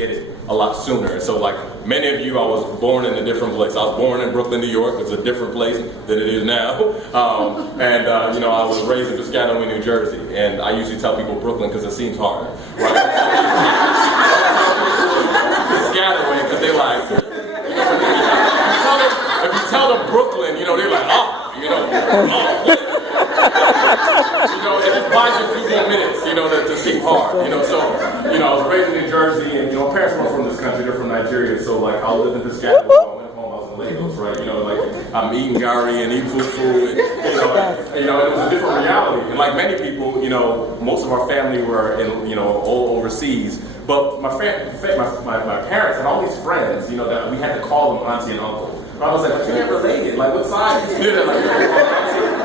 get it a lot sooner. And so like many of you, I was born in a different place. I was born in Brooklyn, New York. It's a different place than it is now. You know, I was raised in Piscataway, New Jersey. And I usually tell people Brooklyn because it seems harder, right? Piscataway because they like, if you tell them Brooklyn, you know, they're like, oh, you know, you know, it just buys you a few more minutes, you know, to seem hard, you know. So, you know, I was raised in New Jersey, and, you know, my parents weren't from this country, they're from Nigeria, so, like, I lived in Piscataway, I went home, I was in Lagos, right, you know, like, I'm eating gari and eating fufu, and, you know, it was a different reality, and like many people, you know, most of our family were, in, you know, all overseas, but my parents had all these friends, you know, that we had to call them auntie and uncle. I was like, but you ain't related. Like, what side? You know, like,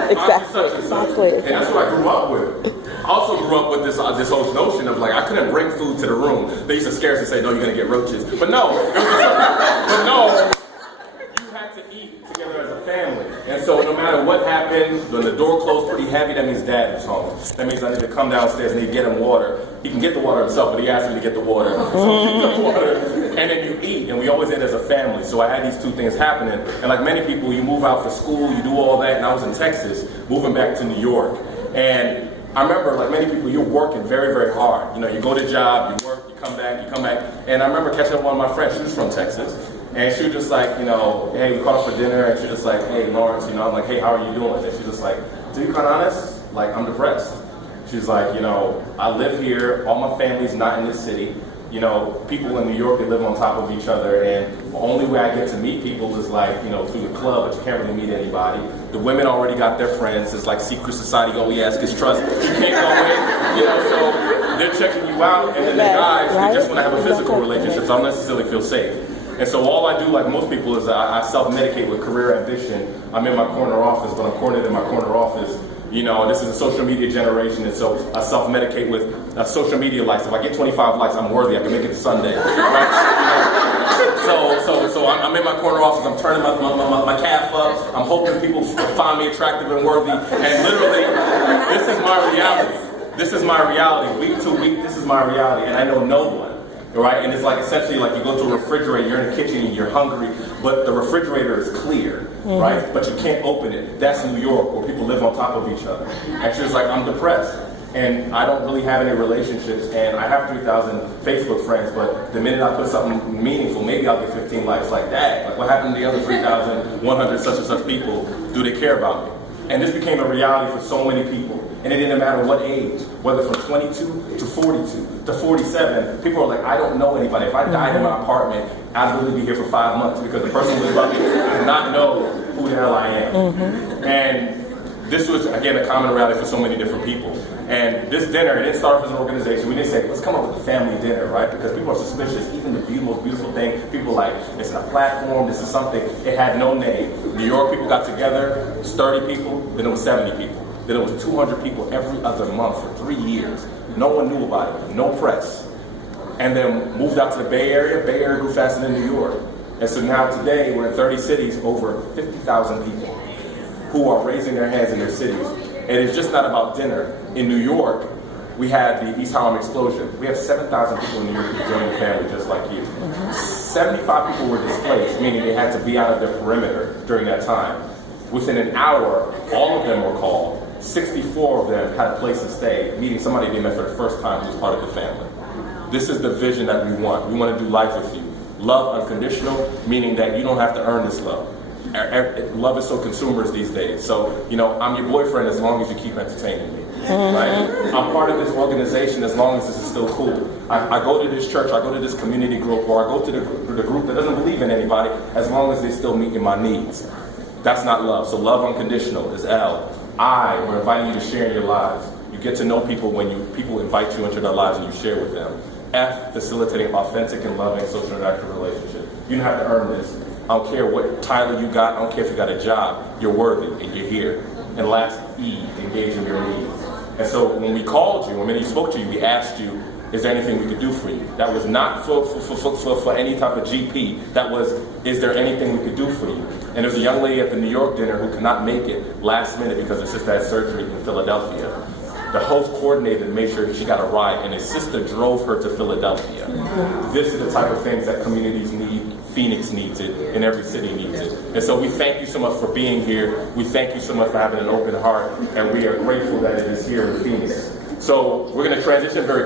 exactly. And that's what I grew up with. I also grew up with this whole notion of like, I couldn't bring food to the room. They used to scare us and say, no, you're gonna get roaches. But no, you had to eat together as a family. And so no matter what happened, when the door closed pretty heavy, that means dad was home. That means I need to come downstairs and need to get him water. He can get the water himself, but he asked me to get the water. So he get the water, and then you eat, and we always ate as a family. So I had these two things happening. And like many people, you move out for school, you do all that, and I was in Texas, moving back to New York. And I remember, like many people, you're working very, very hard. You know, you go to job, you work, you come back. And I remember catching up with one of my friends, she was from Texas. And she was just like, you know, hey, we caught up for dinner, and she was just like, hey, Lawrence, you know, I'm like, hey, how are you doing? And she's just like, to be quite honest, like, I'm depressed. She's like, you know, I live here, all my family's not in this city. You know, people in New York, they live on top of each other, and the only way I get to meet people is like, you know, through the club, but you can't really meet anybody. The women already got their friends. It's like secret society, all we ask is trust. You can't go in, you know, so they're checking you out, and then the guys, they just want to have a physical relationship, so I don't necessarily feel safe. And so all I do, like most people, is I self-medicate with career ambition. I'm in my corner office, but I'm cornered in my corner office. You know, this is a social media generation, and so I self-medicate with social media likes. If I get 25 likes, I'm worthy. I can make it to Sunday. Right? So I'm in my corner office. I'm turning my calf up. I'm hoping people find me attractive and worthy. And literally, this is my reality. This is my reality. Week to week, this is my reality, and I know no one. Right? And it's like essentially like you go to a refrigerator, you're in the kitchen, you're hungry, but the refrigerator is clear, right? But you can't open it. That's New York, where people live on top of each other. And she's like, I'm depressed, and I don't really have any relationships, and I have 3,000 Facebook friends, but the minute I put something meaningful, maybe I'll get 15 likes. Like that. Like what happened to the other 3,100 such and such people? Do they care about me? And this became a reality for so many people. And it didn't matter what age, whether from 22 to 42 to 47, people are like, I don't know anybody. If I died in my apartment, I'd really be here for 5 months because the person who lives by me does not know who the hell I am. And this was, again, a common reality for so many different people. And this dinner, it didn't start off as an organization. We didn't say, let's come up with a family dinner, right? Because people are suspicious. Even the most beautiful thing, people are like, it's a platform, this is something. It had no name. New York people got together, it was 30 people, then it was 70 people. Then it was 200 people every other month for 3 years. No one knew about it, no press. And then moved out to the Bay Area. Bay Area grew faster than New York. And so now today, we're in 30 cities, over 50,000 people who are raising their hands in their cities. And it's just not about dinner. In New York, we had the East Harlem explosion. We have 7,000 people in New York who joined the family just like you. 75 people were displaced, meaning they had to be out of their perimeter during that time. Within an hour, all of them were called. 64 of them had a place to stay, meeting somebody they met for the first time who was part of the family. This is the vision that we want. We want to do life with you. Love unconditional, meaning that you don't have to earn this love. Love is so consumerist these days. So, you know, I'm your boyfriend as long as you keep entertaining me. Right? I'm part of this organization as long as this is still cool. I go to this church, I go to this community group, or I go to the group that doesn't believe in anybody as long as they still meet my needs. That's not love. So love unconditional is L. I, we're inviting you to share in your lives. You get to know people when people invite you into their lives and you share with them. F, facilitating authentic and loving social interactive relationships. You don't have to earn this. I don't care what title you got. I don't care if you got a job. You're worthy and you're here. And last, E, engaging your needs. And so when we called you, when many spoke to you, we asked you, is there anything we could do for you? That was not for any type of GP. That was, is there anything we could do for you? And there's a young lady at the New York dinner who could not make it last minute because her sister had surgery in Philadelphia. The host coordinated to make sure she got a ride, and his sister drove her to Philadelphia. This is the type of things that communities need. Phoenix needs it, and every city needs it. And so we thank you so much for being here. We thank you so much for having an open heart, and we are grateful that it is here in Phoenix. So we're going to transition very